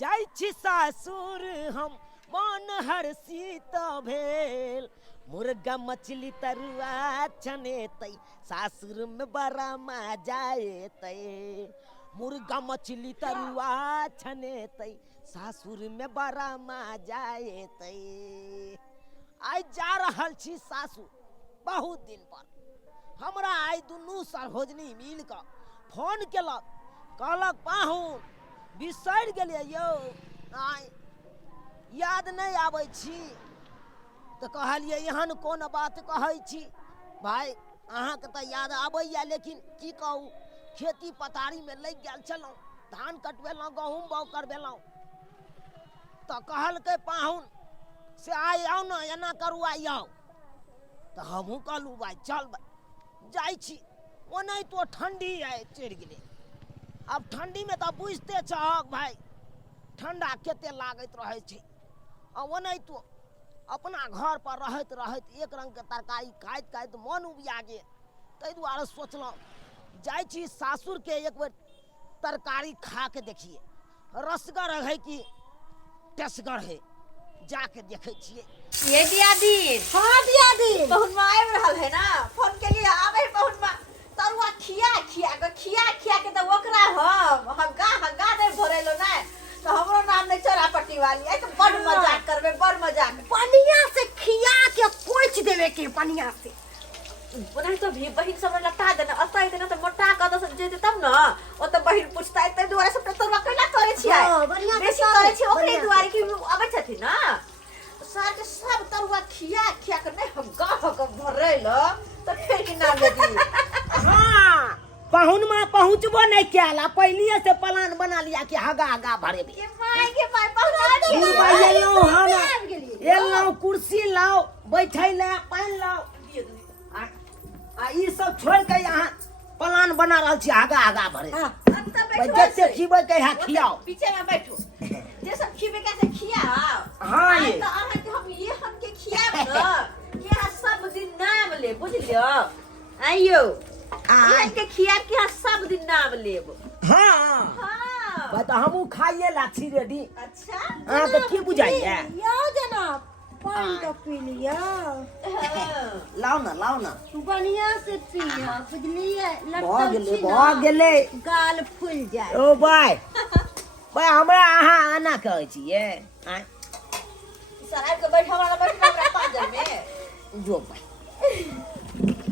जाई छी सासुर हम मन हर्षित भेल मुर्गा मछली तरुआ छनेतै सासुर में बड़ा मजा एतै मुर्गा मछली तरुआ छनेतै सासुर में बड़ा मजा एतै आई जा रहल छी सासुर बहुत दिन पर हमरा आई दुनू सरोजनी मिल कऽ फोन केलक कहलक पाहुन बिसरि गेलियै यौ आइ याद नहीं आबै छी तो कहलिए एहन कोन बात कहै छी भाई अहाँके तऽ याद आबैया लेकिन की कहू खेती पथारी में लग गेल छलहुँ धान कटबेलहुँ गहूँम बाउग करबेलहुँ तऽ कहलकै पाहुन से आइ आउ ने एना करू आइ आउ तऽ हमहूँ कहलहुँ भाई चल भाई जाइ छी ओनाहि तो ठंडी आइ चढ़ि गेलै अब ठंडी में तो बुझते छहक भाई ठंडा केते लागत रहे छै आ ओनाहि तो अपना घर पर रहत रहत एक रंग के तरकारी खाइत खाइत मन उबिया गेल ताहि दुआरे सोचलहुँ जाइ छी सासुर के एक बेर तरकारी खा के देखिए रसगर है कि टेसगर है जाके देखे छिए ये दियादी हाँ दियादी बहुत आबि रहल है ना फोन के लिए आवे बहुत तरुआ खिया के तो ओकरा हम हग्गा दे भरेलो ना तो हमरो नाम नहीं चौरापट्टी वाली है तो बड़ मजाक करबे बड़ मजाक पनिया से खिया के पोछ देवे के पनिया से नहीं तो भी बहिन सब लटा देना अतै देना तो मोटा कद से जेते तब न ओ तो बहिन पूछता है तै दुआरे सब तरुआ कैला करे छियै बेसी करे छी ओकरे दुआरे की आबै छथि ना सार के सब तरुआ खिया के नहीं हग्गा भरेलो तो फिर की नाम लेती हाँ पाहुन माँ पहुँचबो नहीं कैला पहले से प्लान बना लिया कि हगा भरे के भाई पहुंच एलौ कुर्सी लाओ बैठे ले पानी लाओ आ ई सब छोड़ के यहाँ प्लान बना रहल छी हगा भरे जते खिबै के यहाँ खियाओ पीछे में बैठो जे सब खिबै कैसे खियाओ हाँ ये तो अहाँ के हम ये हम के खियाब न यहाँ सब दिन नाम ले बुझलियो आइयो यहाँ के खियाब के यहाँ सब दिन नाम लेब हाँ हाँ बता हमू खाइए ला छी रेडी अच्छा हाँ तो की बुझाइए यो जनाब पानी तो पी लिया लाओ ना बढ़िया से पिया बुझलिए भऽ गेलै गाल फूल जाए ओ भाई हमरा अहाँ आना कहै छियै सर के बैठ हमरा हमरा पाजर में जो भाई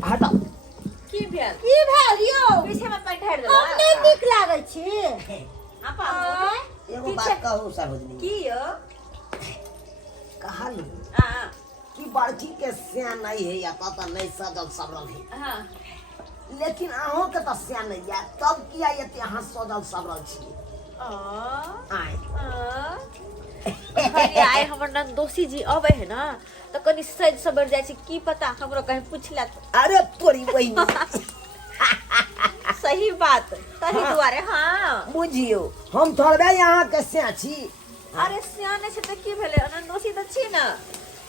हटाओ की भेल यो पीछे में पैंट ढार देला हम नहीं नीक लागै छी आपा एगो बात कहू सरोजनी की यो कहलू हां कि बड़की के सियान नहीं है या तो नहीं सजल सबरल है हां लेकिन अहों के तो सियान नहीं है तब किया ये अहाँ सजल सबरल छी आय आय हमर नंदोसी जी अबे है ना तो कनी सज सबर जाय छी की पता हमरो कहीं पूछला अरे तोरी बहिनी सही बात तही दुआरे हां बुझियो हम थोड़बे यहाँ के सिया छी अरे सियाने से तो की भेले नंदोसी तो छी ना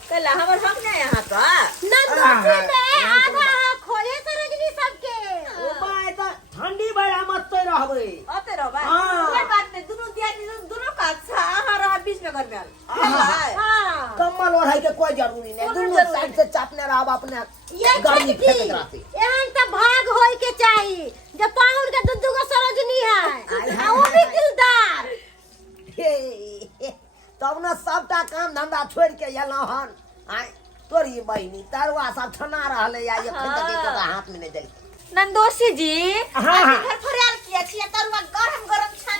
कला हमर हम ना यहाँ का नंदोसी में आधा खोए सरोजनी सबके ओ बाय त ठंडी बड़ा मत रहबे अते रहबा हाँ। कोई बात नहीं दोनों दियादी दोनों का अच्छा आहार रहा बीच में घर में हां कम्बल ओढ़ाई के कोई जरूरी नहीं दोनों साइड से चापने रहब अपने ये गर्मी छटकी फेंकत रहती एहन त भाग होय के चाही जब पाहुन के दुदू को सरोजनी है आ वो भी दिलदार तब न सबटा काम धंधा छोड़ के एलहुं हन आय तोरी बहिनी तरुआ सब ठना रहले या ये खंड के हाथ में नहीं देल नंदोसी जी हाँ। घर फरियाल किया छिया तरुआ गरम छान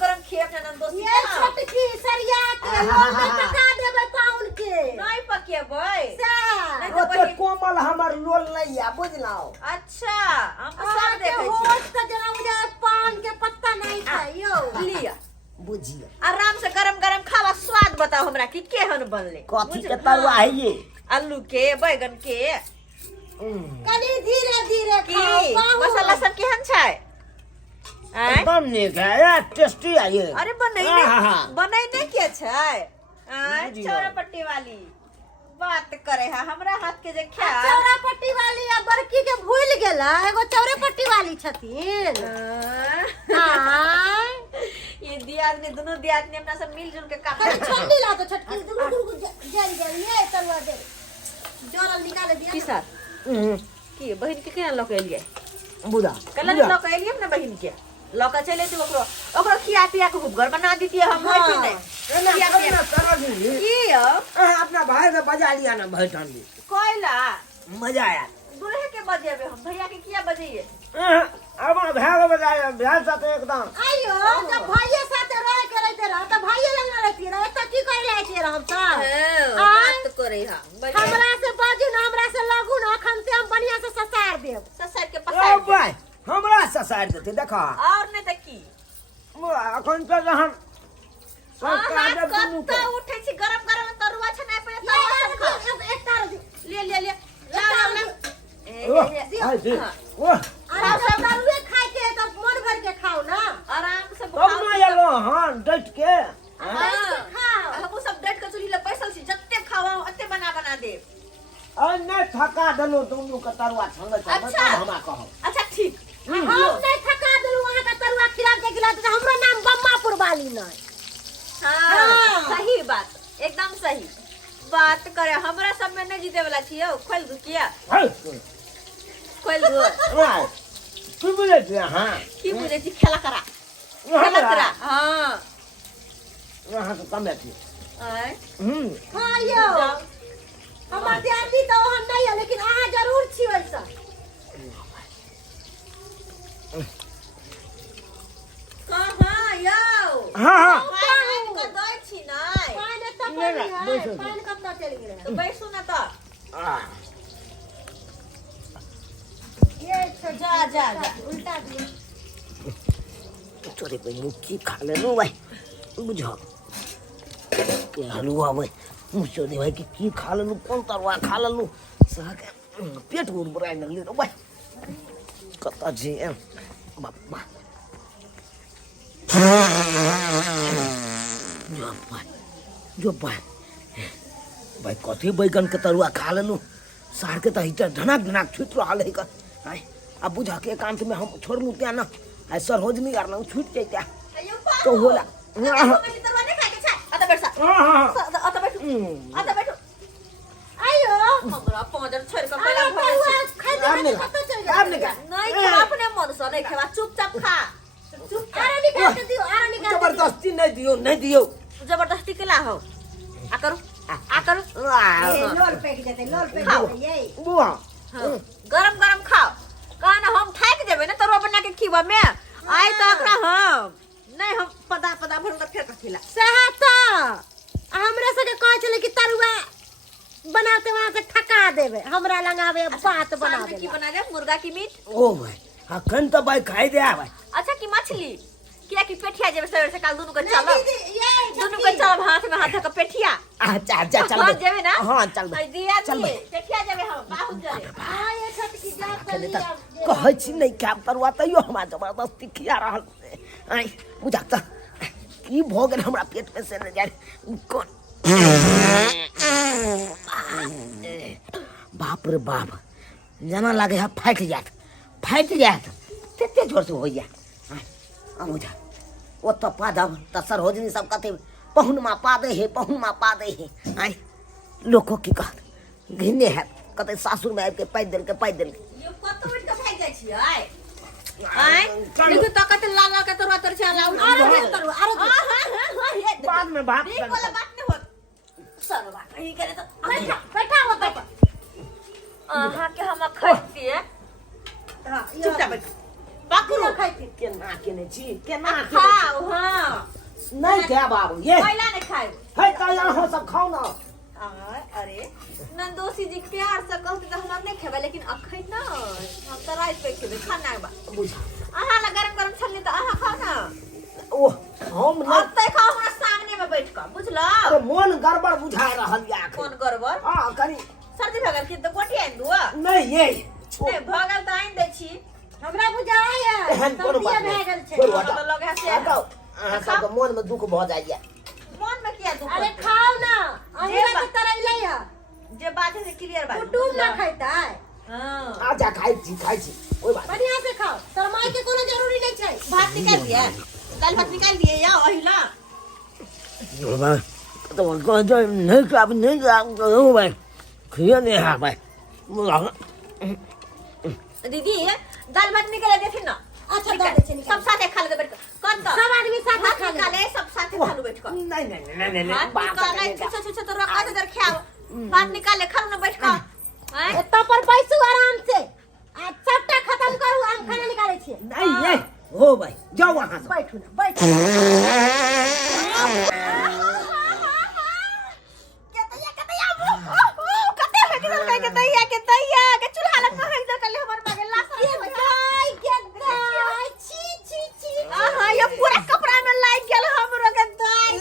गरम खिए अपने नंदोसी ये छटकी सरिया के लोग में पका देबे पाहुन के नहीं पकेबै नहीं ओ तो कोमल हमर लोल नहीं या बुझलाओ अच्छा हम तो सब देखे छी होश त जना मुझे पान के पत्ता नहीं खाइयो लिया बुझियो आराम से गरम खावा स्वाद बताओ हमरा की केहन बनले कथी के तरुआ है ये आलू के बैगन के कनी धीरे की खाओ पाहुन मसाला सब केहन छै एकदम नीक है या टेस्टी है ये अरे बनैने के छै बुझियो। चौरापट्टी वाली बात करे है हमरा हाथ के जे खा चौरा पट्टी वाली आ बड़की के भूल गेला एगो चौरा पट्टी वाली छथिन हां ये दियाद ने दोनों दियाद ने अपना सब मिलजुल के काम अरे छोटी ला तो छटकी जल जल ये तलवा दे जोरल निकाल दिया की सर की बहन के केना लोक एलिए बुझा कल लोक एलिए अपना बहन के लोक चले थे ओकरो खिया पिया के खूब घर बना दीती हम है कि नहीं खिया पिया की अपना भाई के बजा लिया ना बैठन ली कोयला मजा आया दूल्हे के बजेबे हम भैया के किया बजाइए अब भाग बजाया भैया साथ एकदम आयो जब भाईये साथे रह के रहते रह त भाईये लंग रहती रह त की करे लै छी हम त बात करे हां हमरा से बाजू ना हमरा से लागू ना अखन से हम बढ़िया से ससार देब ससार के ओ पसार भाई हमरा ससार देते देखा और नहीं त की अखन तो हम कत्ता उठे छी गरम गरम तरुआ छना पे तरुआ एक तार ले ले ले आराम से तरुए खाए के त मन भर के खाओ ना आराम से कब ना आलो हां डट के खाओ हम सब डेट के चूल्ही ले पैसल छी जत्ते खावा अत्ते बना बना दे और ने थका दलो तुम का तरुआ संग अच्छा हमा कहो अच्छा ठीक हम नहीं थका देलु वहां का तरुआ खिला के गिला त हमरो नाम बम्मापुर वाली नहीं हां सही बात एकदम सही बात करे हमरा सब में नहीं जीते वाला छियो खोल दू किया खोल दू तू बोले थे हां की बुझे छी खेला करा हां वहां से कम थी आय हां यो हमर ध्यान दी तो हम नहीं है लेकिन अहां जरूर छी वैसा कहां यो हां पानी को दई छी नहीं पानी तक पानी कब तक चल गेले तो बैसू ना तो ये जा जा जा उल्टा दिए चोरी कोई मुक्की खा ले नो भाई बुझो के हलवा भाई मुझे दे भाई की खा ले कौन तरुआ खा ले साग पेट उड़ बराई न ले भाई कता जी बाबा जो भाई भाई कथी बैगन के तरुआ खा लेलू सार के तो धनाक धनाक छूट रहा है का आय अब बुझा के एकांत में हम छोड़लू त्या ना आय सरहोजनी यार ना छूट जाता तो होला आता बैठ आता बैठ आयो हमरा पांजर छोड़ के अरे तरुआ खाई दे पता चल गया नहीं खा अपने मन से नहीं खा चुपचाप खा चुप अरे निकाल के दियो अरे निकाल जबरदस्ती नहीं दियो जबरदस्ती के ला हो आ करो लोल फेंक देते ये बुआ गरम गरम खाओ कहना हम थाक जेबे ना तरुआ बना के खीवा में आइ तो एकरा हम नहीं हम पदा भर के फेर खिला सहता हमरा से के कह चले कि तरुआ बनाते वहां से ठका देबे हमरा लगावे बात बना दे की बना दे मुर्गा की मीट ओ भाई अखन तो भाई खाई दे भाई अच्छा की मछली किया की पेठिया जेबे सवेर से काल दोनों के चलब दोनों के चलब हाथ में हाथ का पेठिया अच्छा चल हां जेबे ना हां चल भाई दिया दी पेठिया जेबे हम बहुत जरे हां ये छटकी जात कर लिया कहै छी नहीं खाब तरुआ तैयो हमरा जबरदस्ती खिया रहल आई बुझा त की भ गेल हमरा पेट में से न जाय कोन बाप रे बाप जना लागे है फाट जात तेते जोर से होइया आ बुझा ओ त पादब त सरहोजनी सब कते पहुनमा पादे है आई लोको की कहत घिने है कते सासुर में आके पाइ देल के यो कत मिनट का भाग जाय छी आय देखो त कते लाला के तरुआ तर छला अरे तरुआ अरे हां बाद में बात एक वाला बात नहीं होत सर बात ही करे तो बैठा हो बैठा हां के हम खाती है हां चुपचाप बैठ बाकरो खाइती केना केने छी केना खाओ हां नहीं क्या बाबू ये पहला नहीं खाए है कल हो सब खाओ ना अरे नंदोसी जी प्यार से कहते तो हम नहीं खेबे लेकिन अखन ना हम तो रात पे खेबे खाना बा बुझा आहा ला गरम गरम छलनी तो आहा खाओ ना ओ हम ना अत्ते खाओ हमरा सामने में बैठ कर बुझला अरे मन गड़बड़ बुझा रहल या कौन गड़बड़ हां कनी सर्दी भगल की तो गोटी आइन दुआ नहीं ये नहीं भगल तो आइन दे छी हमरा बुझाय है एहन कोनो बात भए नहीं गेल छै छोड़ तो लगे है से हटाओ अहाँ सबके मन में दुख भ जाइए मन में किया दुख अरे खाओ ना हमरा के तरह ले है जे बात है से क्लियर बात कुटुम ना खाइता हां आजा खाई छी ओई बात बढ़िया से खाओ शरमाई के कोनो जरूरी नहीं छै भात निकाल दिए दाल भात निकाल दिए या ओहिला बाबा तो को जो नहीं ओ भाई खिया नहीं है भाई दीदी दाल भात निकाल दे फिर ना अच्छा दे दे सब साथे खा ले बैठ कौन तो सब आदमी साथ भात खा ले निकाले सब साथे खा लो बैठ कर नहीं भात निकाले छछ तो रखा दे इधर खाओ भात निकाले खा लो ना बैठ कर हैं एत्ता पर बैसू आराम से आ सबटा खत्म करू हम खाना निकालै छियै नहीं हो भाई जाओ वहां से बैठू ना बैठू के चूल्हा लग में इधर कर ले हमर मागे लाश गाय के गाय छी छी आहा ये पूरा कपड़ा में लाग गेल हमरो के दाई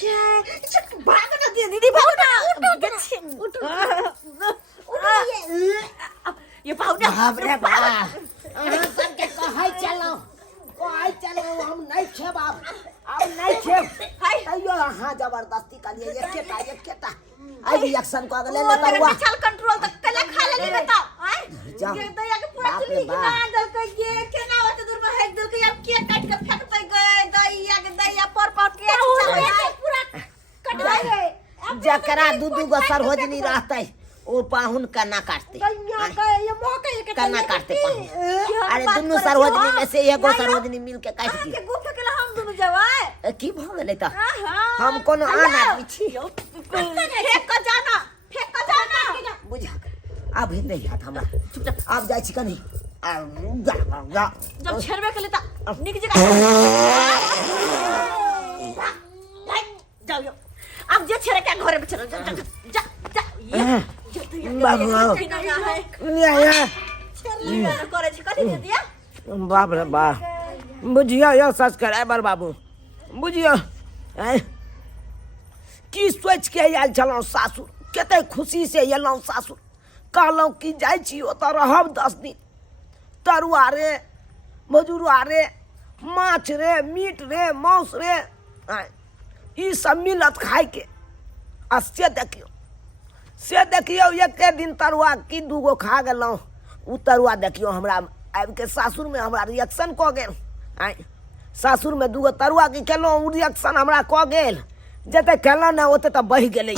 क्या भाग ना दे दीदी भाग ना उठ ये भाग ना बाप रे बाप सब के कहै चलो हम नहीं छे बाप अब नहीं छे हाय तैयो हां जबरदस्ती कर लिए एक केटा आई रिएक्शन को अगले ले तरुआ चल कंट्रोल तक कला खा ले बताओ हैं ये दया के पूरा चुल्ली के ना दल के ये केना होते दूर में हेड दल के अब के काट के फेंकते गए दया पर के पूरा कटवाई गए जकरा दू गो सरहोजनी रहते ओ पाहुन कना काटते दैया के ये मौके के कना काटते पाहुन अरे दुनु सरहोजनी में से एगो सरहोजनी मिल के काट के दिए गुफे के हम दुनु जवाय की भ गेलै त आहा हम कोनो आन आदमी छी फेंक के जाना बुझा अब नहीं हाथ हमरा चुपचाप आप जाय छी कनी जा जब छेड़बे के लेता निक जगह जाओ अब जे छेड़े के घर में चलो जा बाबू करे छी कथि दे दिया बाप रे बाप बुझियो यो सब्सक्राइबर बाबू बुझियो की सोच के आयल छलहुँ सासुर कते खुशी से एलहुँ सासुर कहलहुँ कि जाइ छी ओतऽ रहब 10 दिन तरुआ रे मजुआ रे माछ रे मीट रे मांस रे ई सब मिलत खाय के आ से देखियो एके दिन तरुआ की दूगो खा गेलहुँ उ तरुआ देखियो हमरा आबि के सासुर में हमरा रिएक्शन कऽ गेल सासुर में दूगो तरुआ की खेलहुँ उ रिएक्शन हमरा कऽ गेल जते खेलहुँ ने ओते तऽ बहि गेलै